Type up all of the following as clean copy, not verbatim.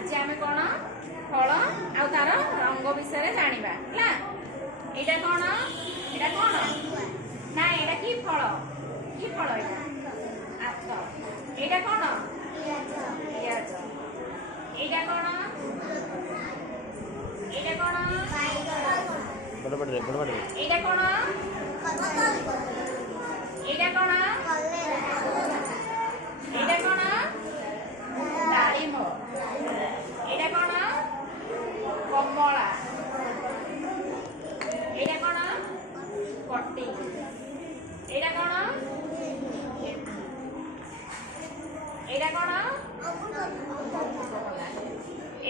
आज आम कौन फल आ तार रंग विषय जानिबा ହେଲା एटा कौन ना एटा की फल एटा आछ एटा कौन पियाज एटा कौन एटा कौन डालिम एटा कौन कमला एटा कौन कटी एटा कौन एटा कौन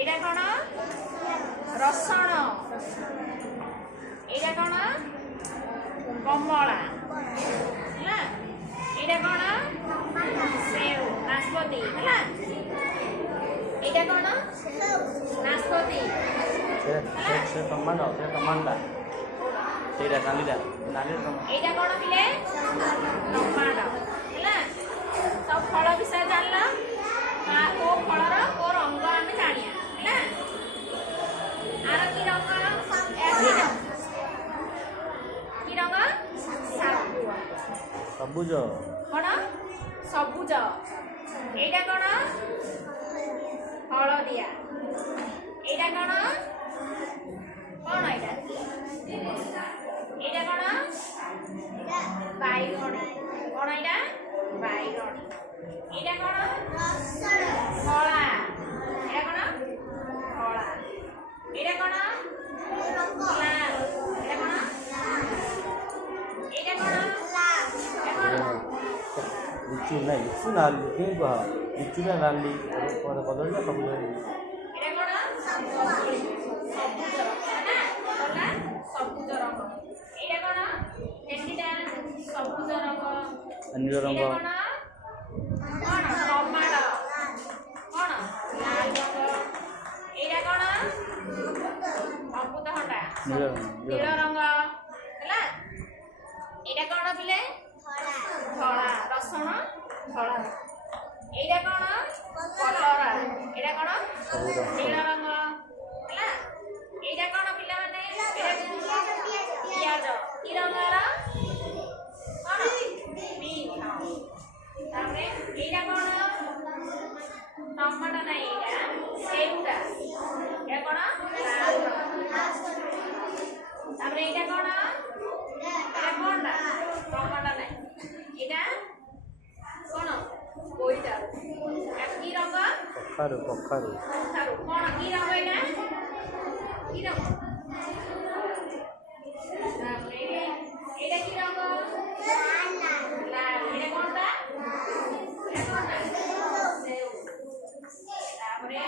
एटा कौन रसण एटा कौन कमला है एटा कौन सेव नाशपति है एटा कौन नाशपति से टमाटो ସେଇଟା ନାଲିଟା ଏଇଟା କଣ ପିଲେ ଟମାଟୋ ହେଲା ସବୁ ଫଳ ବିଷୟ ଜାଣିଲ କୋଉ ଫଳର କୋଉ ରଙ୍ଗ ଆମେ ଜାଣିବା ହେଲା ଆର କି ରଙ୍ଗ ସବୁଜ କଣ ସବୁଜ ଏଇଟା କଣ ହଳଦିଆ ଏଇଟା କଣ ଏଇଟା ଏଇଟା କଣ ବାଇଗଣ କଣ ଏଇଟା ବାଇଗଣ ଏଇଟା କଣ କଳା ଏଇଟା କଣ କଳା ଏଇଟା କଣ ଲାଲ ଏଇଟା କଣ ଏଇଟା କଣ লিচু না লিচু না লিচুটা নালি কদলীটা ସବୁଜ ଏଇଟା କଣ ସବୁଜ ରଙ୍ଗ ଏଇଟା କଣ ଏଠିଟା ସବୁଜ ରଙ୍ଗ ନୀଳ ରଙ୍ଗ କଣ ଟମାଟୋ କଣ ଲାଲ ରଙ୍ଗ ଏଇଟା କଣ ଅମୃତଭଣ୍ଡା ନୀଳ ରଙ୍ଗ ହେଲା ଏଇଟା କଣ ପିଲେ ଧଳା ରସୁଣ ଧଳା ଏଇଟା କଣ କଲରା ଏଇଟା କଣ ନୀଳ ରଙ୍ଗ ହେଲା ଏଇଟା କଣ ପିଲାମାନେ ପିଆଜ କି ରଙ୍ଗର କଣ ପିଙ୍କ ତାପରେ ଏଇଟା କଣ ଟମାଟୋ ନାହିଁ ଏଇଟା ସେଉଟା ଏଇଟା କଣ ଲାଲ ତାପରେ ଏଇଟା କଣ କଣଟା ଟମାଟୋ ନାହିଁ ଏଇଟା କଣ ବୋଇତାଳୁ କି ରଙ୍ଗ କଖାରୁ କଣ କି ରଙ୍ଗ ଏଇଟା କି ରଙ୍ଗ ତାପରେ ଏଇଟା କି ରଙ୍ଗ ଲାଲ ଏଇଟା କଣଟା ସେଉ ତାପରେ